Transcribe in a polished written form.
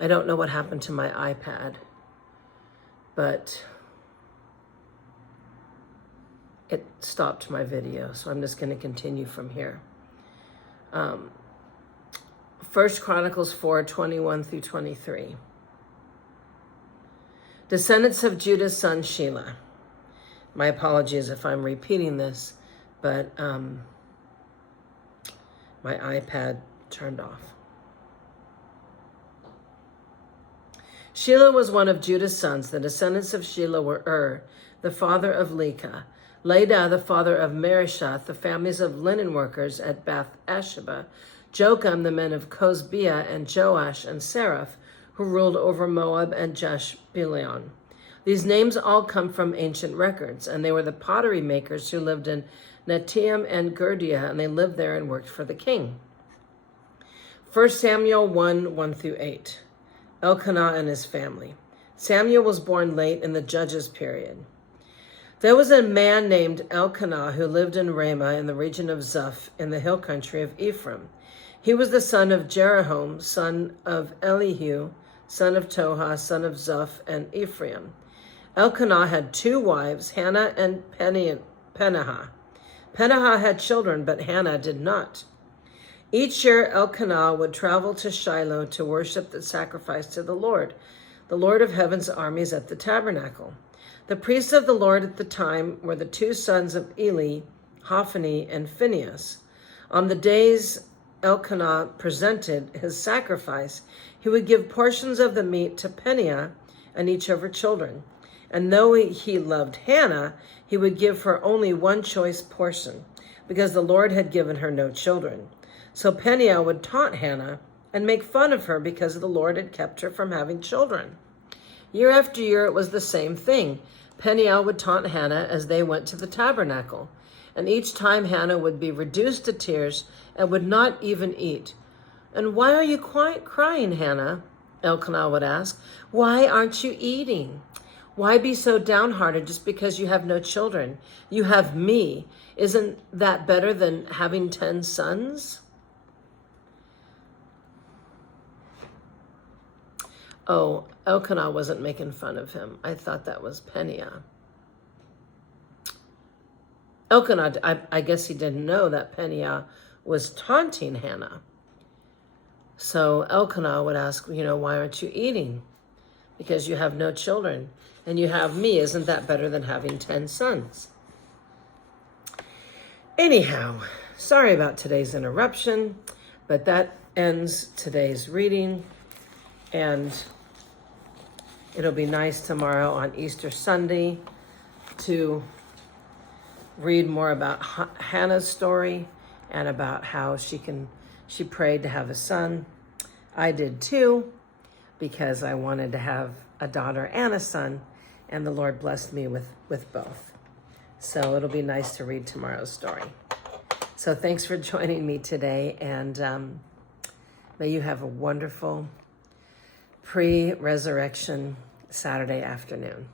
I don't know what happened to my iPad, but it stopped my video, so I'm just going to continue from here. 1 Chronicles 4:21 through 23. Descendants of Judah's son Shelah. My apologies if I'm repeating this, but my iPad turned off. Shelah was one of Judah's sons. The descendants of Shelah were the father of Lekah, Leda, the father of Merishath, the families of linen workers at Beth Asheba, Jocham, the men of Cozbiah, and Joash and Seraph, who ruled over Moab and Jeshbileon. These names all come from ancient records, and they were the pottery makers who lived in Netaim and Gerdia, and they lived there and worked for the king. 1 Samuel 1:1 through 8. Elkanah and his family. Samuel was born late in the Judges period. There was a man named Elkanah who lived in Ramah in the region of Zuph in the hill country of Ephraim. He was the son of Jeroham, son of Elihu, son of Toha, son of Zuph and Ephraim. Elkanah had 2 wives, Hannah and Peninnah. Peninnah had children, but Hannah did not. Each year, Elkanah would travel to Shiloh to worship the sacrifice to the Lord of heaven's armies at the tabernacle. The priests of the Lord at the time were the 2 sons of Eli, Hophni and Phinehas. On the days Elkanah presented his sacrifice, he would give portions of the meat to Peninnah and each of her children. And though he loved Hannah, he would give her only one choice portion, because the Lord had given her no children. So Peninnah would taunt Hannah and make fun of her because the Lord had kept her from having children. Year after year, it was the same thing. Peninnah would taunt Hannah as they went to the tabernacle, and each time Hannah would be reduced to tears and would not even eat. "And why are you crying, Hannah?" Elkanah would ask. "Why aren't you eating? Why be so downhearted just because you have no children? You have me. Isn't that better than having 10 sons? Oh, Elkanah wasn't making fun of him. I thought that was Peninnah. Elkanah, I guess he didn't know that Peninnah was taunting Hannah. So Elkanah would ask, why aren't you eating? Because you have no children. And you have me. Isn't that better than having 10 sons? Anyhow, sorry about today's interruption, but that ends today's reading. And it'll be nice tomorrow on Easter Sunday to read more about Hannah's story and about how she prayed to have a son. I did too, because I wanted to have a daughter and a son, and the Lord blessed me with both. So it'll be nice to read tomorrow's story. So thanks for joining me today, and may you have a wonderful pre-resurrection Saturday afternoon.